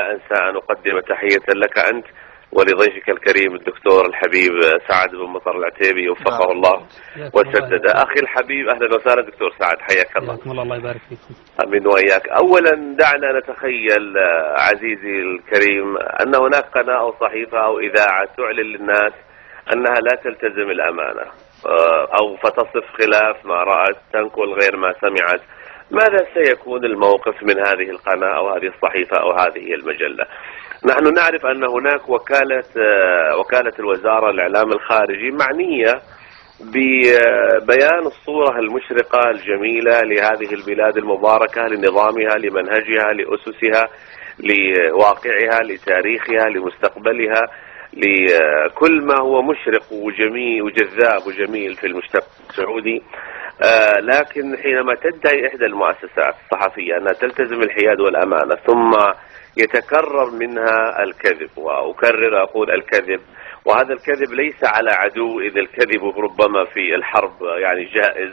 لا أنسى أن أقدم تحية لك أنت ولضيفك الكريم الدكتور الحبيب سعد بن مطر العتيبي وفقه الله وسدد. أخي الحبيب أهلا وسهلا دكتور سعد، حياك الله. الله يبارك فيكم. أمين وإياك. أولا دعنا نتخيل عزيزي الكريم أن هناك قناة أو صحيفة أو إذاعة تعلن للناس أنها لا تلتزم الأمانة أو فتصف خلاف ما رأت، تنقل غير ما سمعت. ماذا سيكون الموقف من هذه القناة أو هذه الصحيفة أو هذه المجلة؟ نحن نعرف أن هناك وكالة الوزارة الإعلام الخارجي معنية ببيان الصورة المشرقة الجميلة لهذه البلاد المباركة، لنظامها، لمنهجها، لأسسها، لواقعها، لتاريخها، لمستقبلها، لكل ما هو مشرق وجميل وجذاب وجميل في المجتمع السعودي. لكن حينما تدعي إحدى المؤسسات الصحفية أنها تلتزم الحياد والأمانة ثم يتكرر منها الكذب، وأكرر أقول الكذب، وهذا الكذب ليس على عدو، إذا الكذب ربما في الحرب يعني جائز،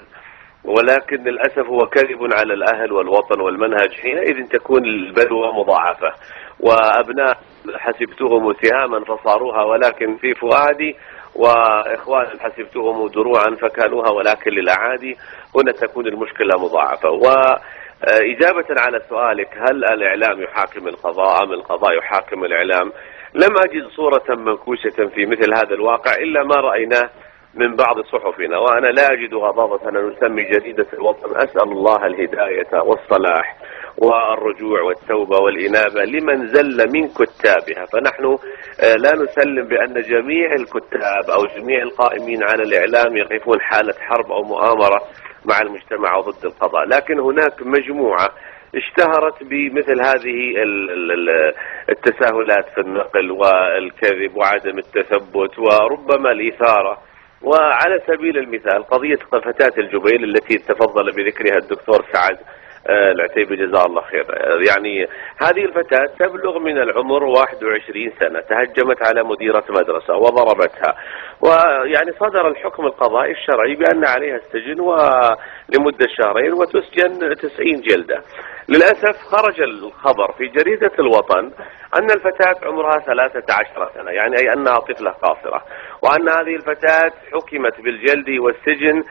ولكن للأسف هو كذب على الأهل والوطن والمنهج، حينئذ تكون البلوى مضاعفة. وأبناء حسبتهم سهاما فصاروها ولكن في فؤادي، وإخوان حسبتهم دروعا فكانوها ولكن للأعادي. هنا تكون المشكلة مضاعفة. وإجابة على سؤالك هل الإعلام يحاكم القضاء أم القضاء يحاكم الإعلام، لم أجد صورة منكوشة في مثل هذا الواقع إلا ما رأيناه من بعض صحفنا، وأنا لا أجد غضاضة أن نسمي جريدة الوطن. أسأل الله الهداية والصلاح والرجوع والتوبة والإنابة لمن زل من كتابها. فنحن لا نسلم بأن جميع الكتاب أو جميع القائمين على الإعلام يقفون حالة حرب أو مؤامرة مع المجتمع وضد القضاء، لكن هناك مجموعة اشتهرت بمثل هذه التساهلات في النقل والكذب وعدم التثبت وربما الإثارة. وعلى سبيل المثال قضية فتاة الجبيل التي تفضل بذكرها الدكتور سعد العتيبي جزاه الله خير. يعني هذه الفتاة تبلغ من العمر 21 سنة، تهجمت على مديرة مدرسة وضربتها، ويعني صدر الحكم القضائي الشرعي بأن عليها السجن لمدة شهرين وتسجن 90 جلدة. للأسف خرج الخبر في جريدة الوطن أن الفتاة عمرها 13 سنة، يعني أي أنها طفلة قاصرة، وأن هذه الفتاة حكمت بالجلد والسجن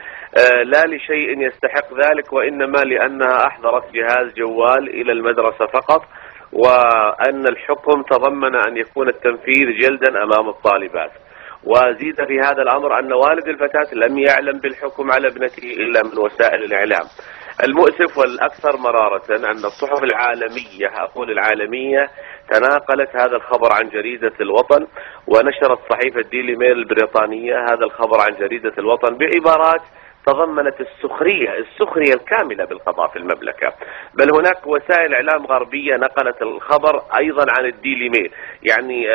لا لشيء يستحق ذلك، وإنما لأنها أحضرت جهاز جوال إلى المدرسة فقط، وأن الحكم تضمن أن يكون التنفيذ جلدا أمام الطالبات. وزيد في هذا الأمر أن والد الفتاة لم يعلم بالحكم على ابنته إلا من وسائل الإعلام. المؤسف والأكثر مرارة أن الصحف العالمية، أقول العالمية، تناقلت هذا الخبر عن جريدة الوطن، ونشرت صحيفة ديلي ميل البريطانية هذا الخبر عن جريدة الوطن بعبارات تضمنت السخرية الكاملة بالقضاء في المملكة. بل هناك وسائل إعلام غربية نقلت الخبر أيضا عن الديلي ميل، يعني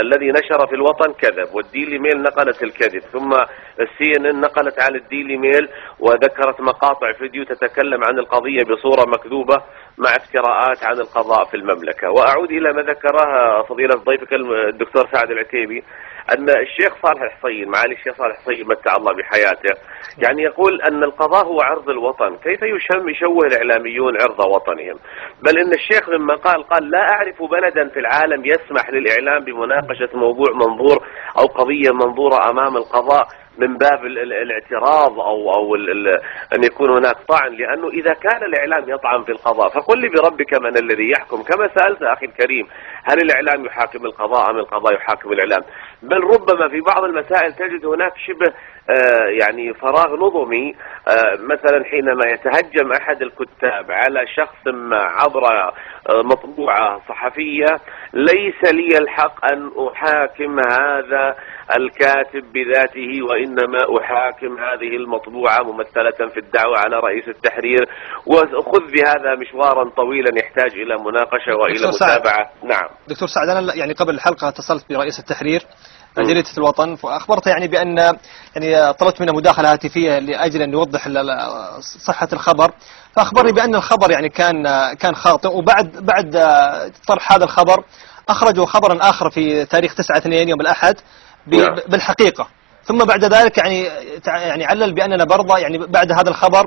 الذي نشر في الوطن كذب والديلي ميل نقلت الكذب، ثم CNN نقلت على الديلي ميل وذكرت مقاطع فيديو تتكلم عن القضية بصورة مكذوبة مع افتراءات عن القضاء في المملكة. وأعود إلى ما ذكره فضيلة ضيفك الدكتور سعد العتيبي، أن الشيخ صالح الحصين، معالي الشيخ صالح الحصين متع الله بحياته، يعني يقول أن القضاء هو عرض الوطن. كيف يشوه الإعلاميون عرض وطنهم؟ بل إن الشيخ لما قال لا أعرف بلدا في العالم يسمح للإعلام بمناقشة موضوع منظور أو قضية منظورة أمام القضاء من باب الاعتراض أو أن يكون هناك طعن، لأنه إذا كان الإعلام يطعن في القضاء فقل لي بربك من الذي يحكم؟ كما سألت أخي الكريم، هل الإعلام يحاكم القضاء أم القضاء يحاكم الإعلام؟ بل ربما في بعض المسائل تجد هناك شبه يعني فراغ نظمي. مثلا حينما يتهجم أحد الكتاب على شخص ما عبر مطبوعة صحفية، ليس لي الحق أن أحاكم هذا الكاتب بذاته، وإنما أحاكم هذه المطبوعة ممثلة في الدعوة على رئيس التحرير، وخذ بهذا مشوارا طويلا يحتاج إلى مناقشة وإلى متابعة. نعم دكتور سعد، أنا يعني قبل الحلقة اتصلت برئيس التحرير جريدة الوطن، فأخبرته يعني بأن يعني طلبت منه مداخلة هاتفية لأجل أن يوضح صحة الخبر، فأخبرني بأن الخبر يعني كان خاطئ، وبعد طرح هذا الخبر أخرجوا خبرا آخر في تاريخ 9/2 يوم الأحد بالحقيقة، ثم بعد ذلك يعني علل بأننا برضه يعني بعد هذا الخبر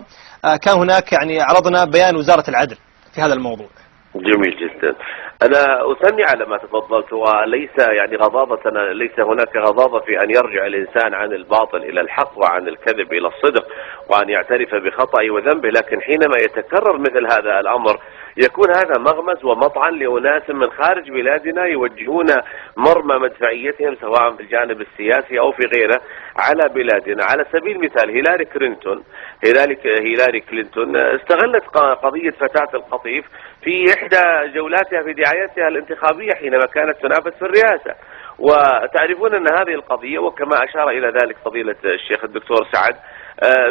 كان هناك يعني عرضنا بيان وزارة العدل في هذا الموضوع. جميل جدا. أنا أثني على ما تفضلت، وليس يعني غضاضة، ليس هناك غضاضة في أن يرجع الإنسان عن الباطل إلى الحق وعن الكذب إلى الصدق وأن يعترف بخطأه وذنبه، لكن حينما يتكرر مثل هذا الأمر يكون هذا مغمز ومطعن لأناس من خارج بلادنا يوجهون مرمى مدفعيتهم سواء في الجانب السياسي أو في غيره على بلادنا. على سبيل المثال هيلاري كلينتون استغلت قضية فتاة القطيف في إحدى جولاتها في دعايتها الانتخابية حينما كانت تنافس في الرئاسة. وتعرفون أن هذه القضية، وكما أشار إلى ذلك فضيلة الشيخ الدكتور سعد،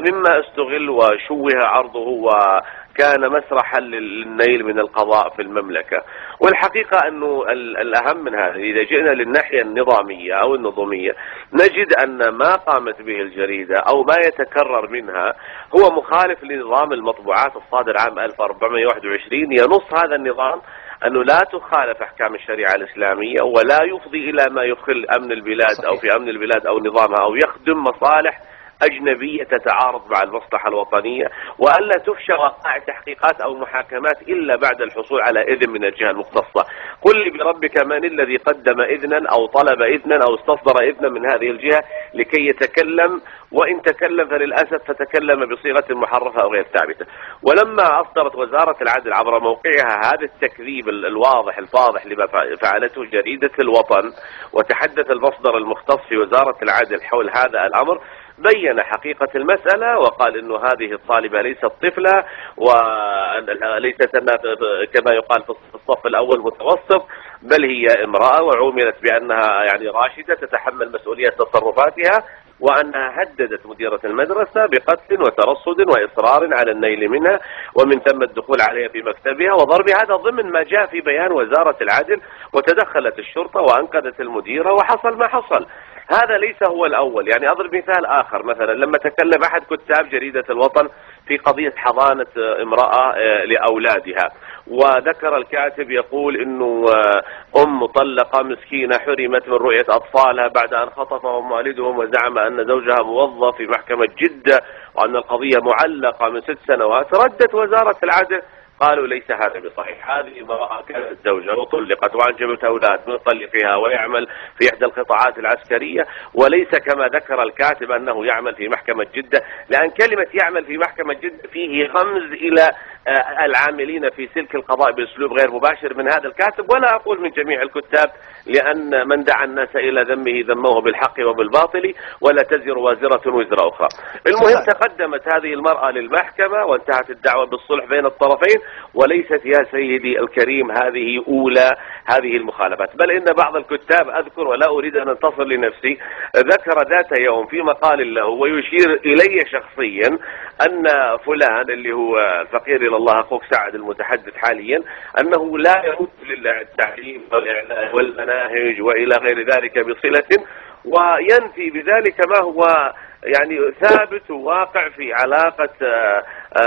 مما استغل وشوه عرضه وكان مسرحا للنيل من القضاء في المملكة. والحقيقة أنه الأهم من هذا، إذا جئنا للناحية النظامية أو النظامية، نجد أن ما قامت به الجريدة أو ما يتكرر منها هو مخالف لنظام المطبوعات الصادر عام 1421. ينص هذا النظام أنه لا تخالف أحكام الشريعة الإسلامية ولا يفضي إلى ما يخل أمن البلاد أو في أمن البلاد أو نظامها أو يخدم مصالح أجنبية تتعارض مع المصلحة الوطنية، وألا تفشى وقائع تحقيقات أو محاكمات إلا بعد الحصول على إذن من الجهة المختصة. قل لي بربك من الذي قدم إذنا أو طلب إذنا أو استصدر إذنا من هذه الجهة لكي يتكلم، وإن تكلم فللأسف فتكلم بصيغة محرفة أو غير ثابتة. ولما أصدرت وزارة العدل عبر موقعها هذا التكذيب الواضح الفاضح لما فعلته جريدة الوطن، وتحدث المصدر المختص في وزارة العدل حول هذا الأمر، بين حقيقة المسألة وقال إنه هذه الطالبة ليست طفلة وليست كما يقال في الصف الأول متوسط، بل هي امرأة وعوملت بأنها يعني راشدة تتحمل مسؤولية تصرفاتها، وأنها هددت مديرة المدرسة بقتل وترصد وإصرار على النيل منها ومن ثم الدخول عليها في مكتبها وضربها. هذا ضمن ما جاء في بيان وزارة العدل، وتدخلت الشرطة وأنقذت المديرة وحصل ما حصل. هذا ليس هو الأول. يعني أضرب مثال آخر، مثلا لما تكلم أحد كتاب جريدة الوطن في قضية حضانة امرأة لأولادها، وذكر الكاتب يقول إنه أم مطلقة مسكينة حرمت من رؤية أطفالها بعد أن خطفهم والدهم، وزعم أن زوجها موظف في محكمة جدة وأن القضية معلقة من 6 سنوات. ردت وزارة العدل قالوا ليس هذا بصحيح، هذه امرأة كانت زوجة وطلقت وأنجبت أولاد من طلقها ويعمل في إحدى القطاعات العسكرية، وليس كما ذكر الكاتب أنه يعمل في محكمة جدة، لأن كلمة يعمل في محكمة جدة فيه غمز إلى العاملين في سلك القضاء بأسلوب غير مباشر من هذا الكاتب، ولا أقول من جميع الكتاب، لأن من دعا الناس إلى ذمه ذموه بالحق وبالباطل ولا تزر وازرة وزر أخرى. المهم تقدمت هذه المرأة للمحكمة وانتهت الدعوة بالصلح بين الطرفين، وليست يا سيدي الكريم هذه أولى هذه المخالفات. بل إن بعض الكتاب، أذكر ولا أريد أن أنتصر لنفسي، ذكر ذات يوم في مقال له ويشير إلي شخصيا أن فلان اللي هو الفقير إلى الله أخوك سعد المتحدث حاليا أنه لا يرد للتعليم والمناهج وإلى غير ذلك بصلة، وينفي بذلك ما هو يعني ثابت وواقع في علاقة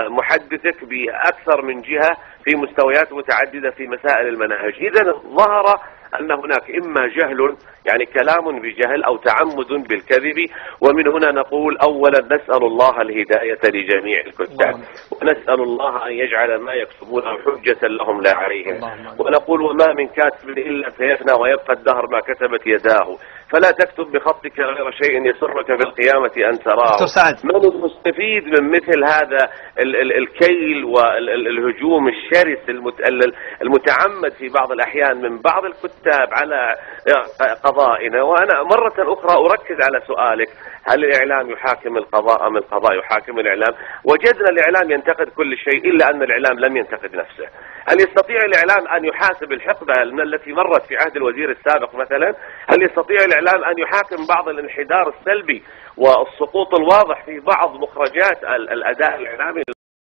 محدثك بأكثر من جهة في مستويات متعددة في مسائل المناهج. إذن ظهر أن هناك إما جهل، يعني كلام بجهل، أو تعمد بالكذب. ومن هنا نقول أولا نسأل الله الهداية لجميع الكتاب، ونسأل الله أن يجعل ما يكتبون حجة لهم لا عليهم، ونقول وما من كاتب إلا سيفنى ويبقى الدهر ما كتبت يداه، فلا تكتب بخطك غير شيء يسرك في القيامة أن تراه. من المستفيد من مثل هذا الكيل والهجوم الشرس المتعمد في بعض الأحيان من بعض الكتاب على قضائنا؟ وأنا مرة أخرى أركز على سؤالك، هل الإعلام يحاكم القضاء أم القضاء يحاكم الإعلام؟ وجدنا الإعلام ينتقد كل شيء إلا أن الإعلام لم ينتقد نفسه. هل يستطيع الإعلام أن يحاسب الحقبة التي مرت في عهد الوزير السابق مثلا؟ هل يستطيع الإعلام أن يحاكم بعض الانحدار السلبي والسقوط الواضح في بعض مخرجات الأداء الإعلامي